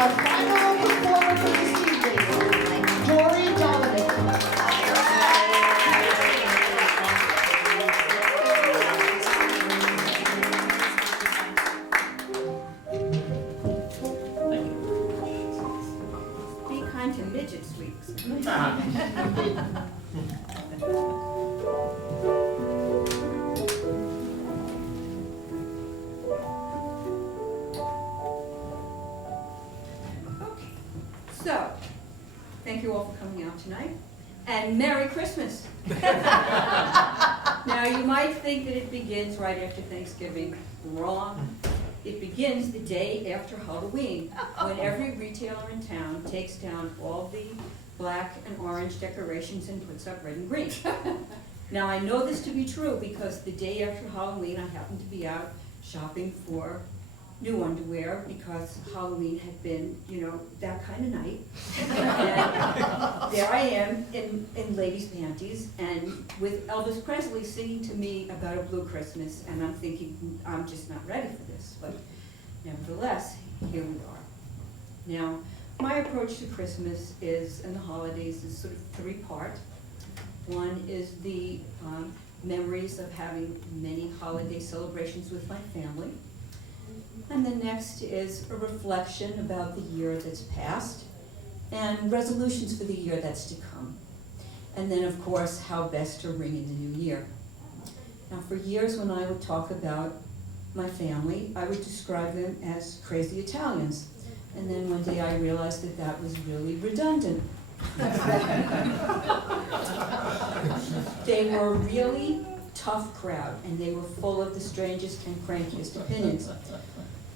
Our final performer for this evening, Dorrie Domenick. Be kind to midget sweets. Okay, so thank you all for coming out tonight, and Merry Christmas. Now you might think that it begins right after Thanksgiving. Wrong. It begins the day after Halloween, when every retailer in town takes down all the black and orange decorations and puts up red and green. Now I know this to be true because the day after Halloween I happened to be out shopping for new underwear because Halloween had been, you know, that kind of night. And there I am in ladies' panties and with Elvis Presley singing to me about a blue Christmas, and I'm thinking, I'm just not ready for this, but nevertheless, here we are. Now, my approach to Christmas is, and the holidays, is sort of three-part. One is the memories of having many holiday celebrations with my family. And the next is a reflection about the year that's passed and resolutions for the year that's to come. And then, of course, how best to ring in the new year. Now, for years when I would talk about my family, I would describe them as crazy Italians. And then one day I realized that that was really redundant. They were a really tough crowd, and they were full of the strangest and crankiest opinions.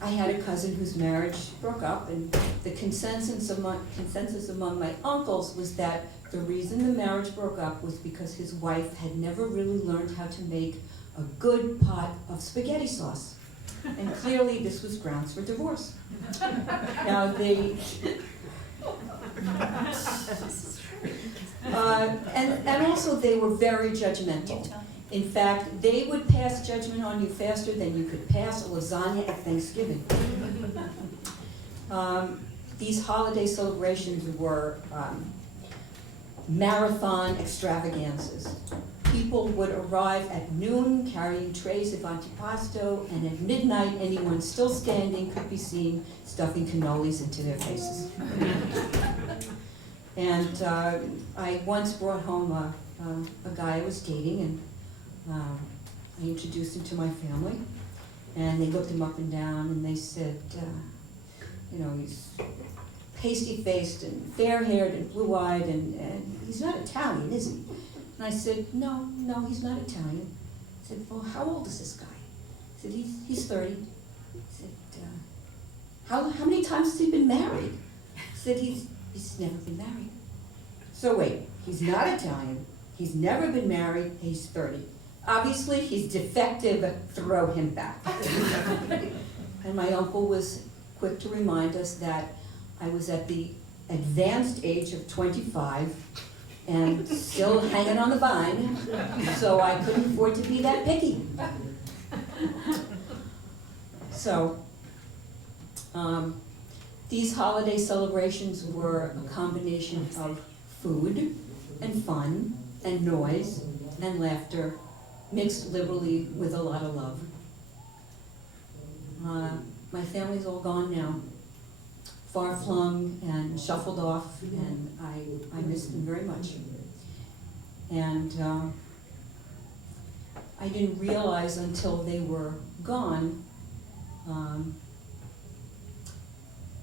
I had a cousin whose marriage broke up, and the consensus among my uncles was that the reason the marriage broke up was because his wife had never really learned how to make a good pot of spaghetti sauce. And clearly this was grounds for divorce. Now and also they were very judgmental. In fact, they would pass judgment on you faster than you could pass a lasagna at Thanksgiving. These holiday celebrations were marathon extravaganzas. People would arrive at noon carrying trays of antipasto, and at midnight, anyone still standing could be seen stuffing cannolis into their faces. And I once brought home a guy I was dating, and I introduced him to my family, and they looked him up and down, and they said, you know, he's pasty-faced and fair-haired and blue-eyed, and he's not Italian, is he? And I said, no, he's not Italian. I said, well, how old is this guy? I said, he's 30. I said, how many times has he been married? I said, he's never been married. So wait, he's not Italian, he's never been married, he's 30. Obviously, he's defective, throw him back. And my uncle was quick to remind us that I was at the advanced age of 25 and still hanging on the vine, so I couldn't afford to be that picky. So, these holiday celebrations were a combination of food and fun and noise and laughter, mixed liberally with a lot of love. My family's all gone now, far-flung and shuffled off, and I miss them very much. And I didn't realize until they were gone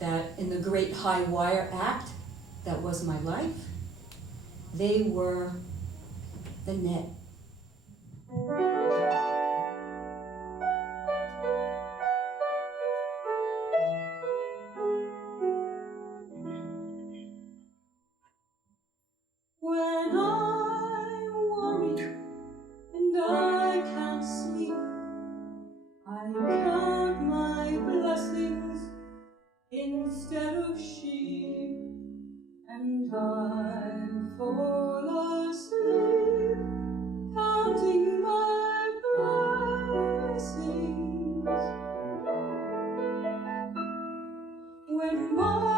that in the great high wire act that was my life, they were the net. When I worry and I can't sleep, I count my blessings instead of sheep, and I fall asleep counting my blessings. When my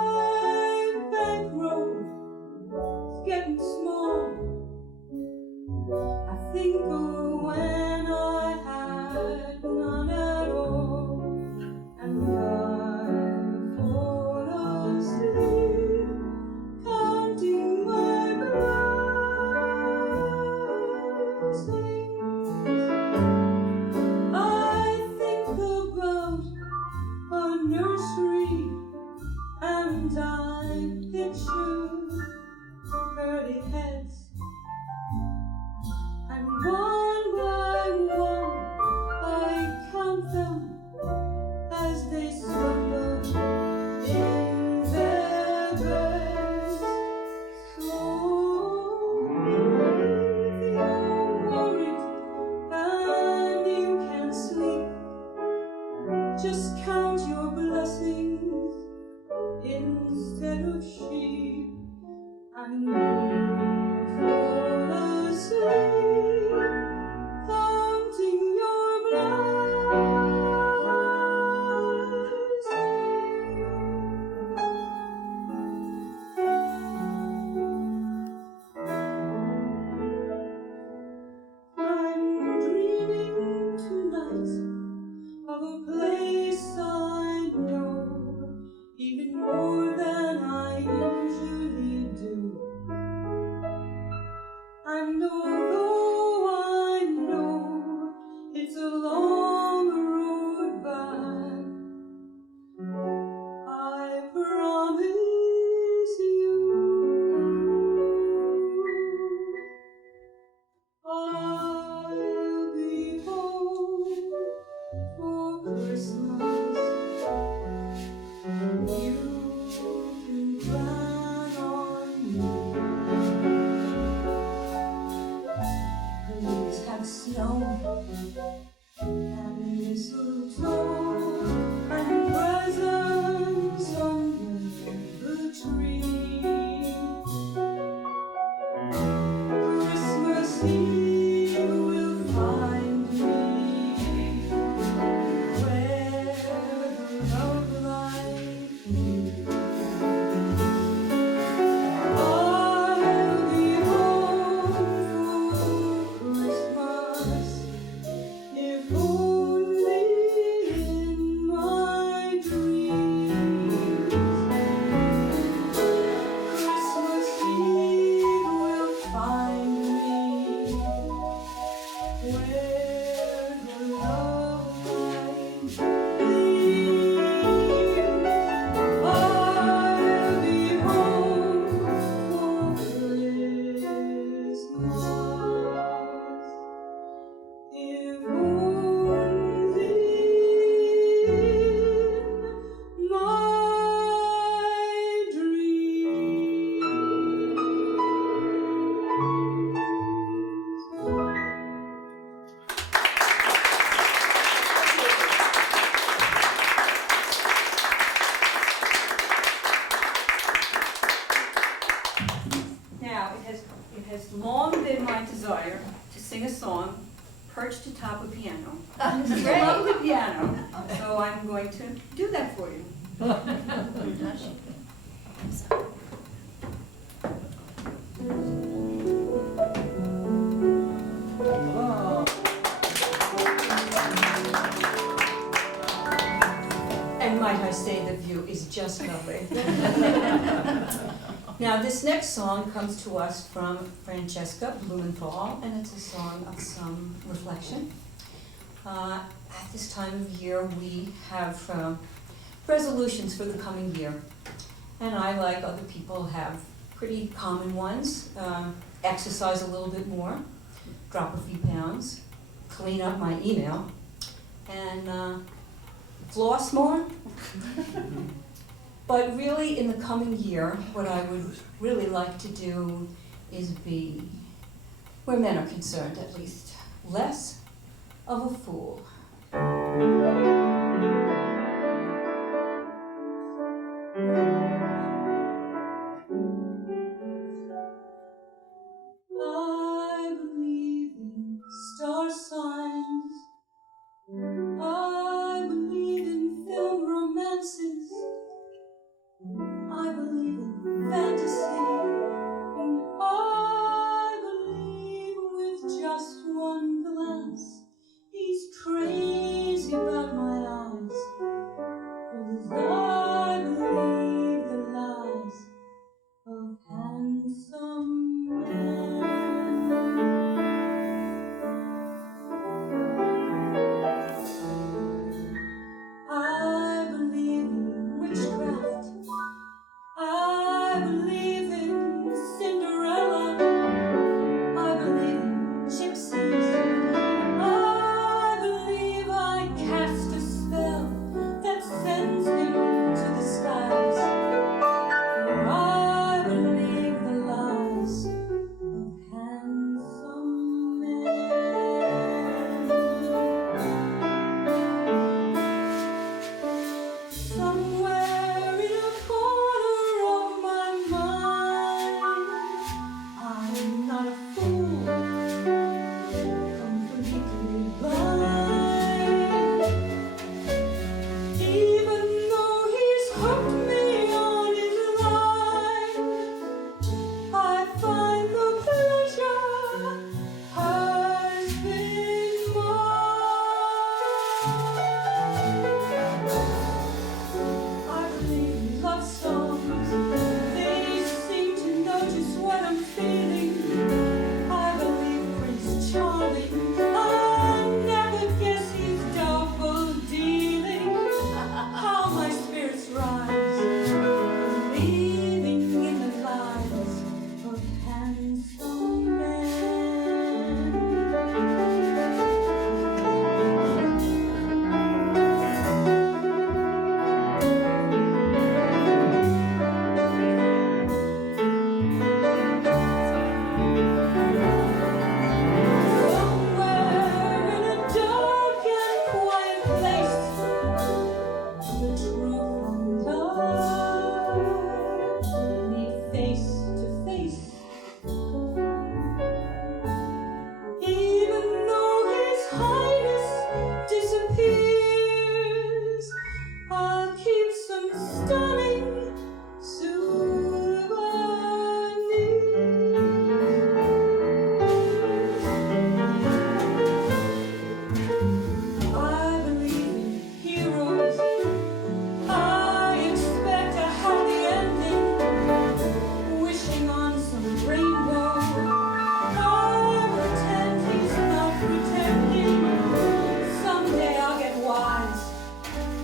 Just count your blessings instead of sheep, and you fall asleep counting your blessings. I'm dreaming tonight of a place I know, even more than I usually do. And although I know it's a long road back, I promise you I'll be home for Christmas. You can plan on me. The leaves have snow and mistletoe and presents under the tree. Christmas Eve will find me where love light beams. I'll be home for Christmas, if only in my dreams. Christmas Eve will find me where the love light gleams. I'll be home for Christmas, if only in my dreams. Now, it has long been my desire to sing a song perched atop a piano. This is a lovely piano, so I'm going to do that for you. And might I say, the view is just lovely. Now, this next song comes to us from Francesca Blumenthal, and it's a song of some reflection. At this time of year, we have resolutions for the coming year. And I, like other people, have pretty common ones. Exercise a little bit more, drop a few pounds, clean up my email, and floss more. But really, in the coming year, what I would really like to do is be, where men are concerned at least, less of a fool. I believe in star signs. I believe in film romances. I believe in fantasy. And I believe with just one glance he's crazy about my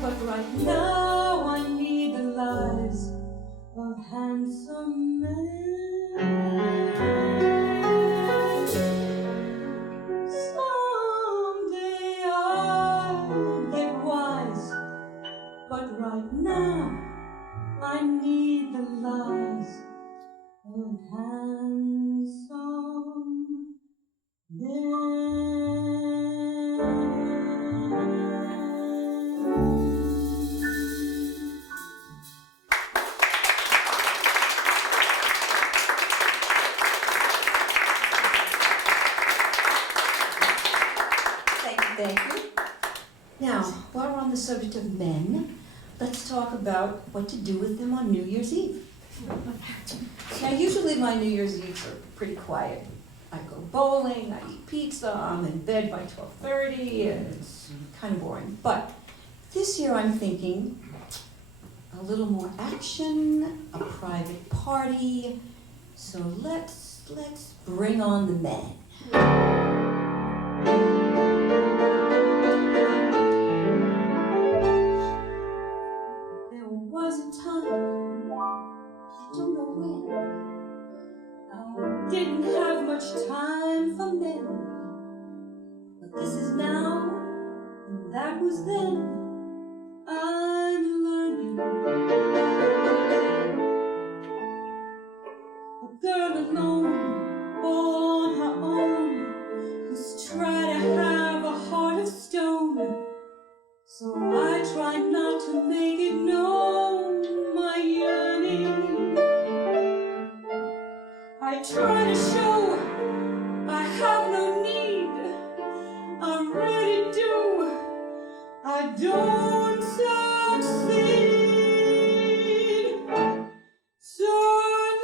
but right now I need the lives of handsome men. Someday I'll get wise, but right now I need the lives of handsome men. Thank you. Now, while we're on the subject of men, let's talk about what to do with them on New Year's Eve. Now, usually my New Year's Eves are pretty quiet. I go bowling, I eat pizza, I'm in bed by 12:30, and it's kind of boring. But this year I'm thinking a little more action, a private party. So let's bring on the men. There was a time, I don't know when, I didn't have much time for men. But this is now, and that was then. I'm learning. A girl alone, on her own, must try to have a heart of stone. So I try not to make it known, my yearning. I try to show I have no need. I really do. I don't succeed. So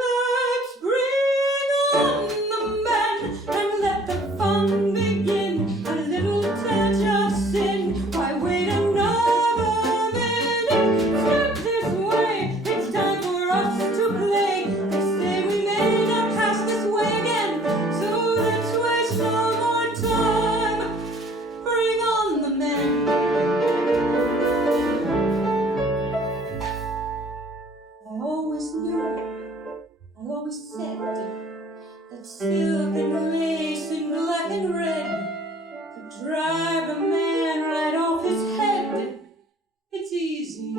let's bring on the men and let the fun begin. A little touch of sin. Why wait another minute? Step this way. It's time for us to play. They say we may not pass this way again. So let's waste no more time. Bring on the men. I always knew, I always said that silk and lace and black and red could drive a man right off his head. It's easy.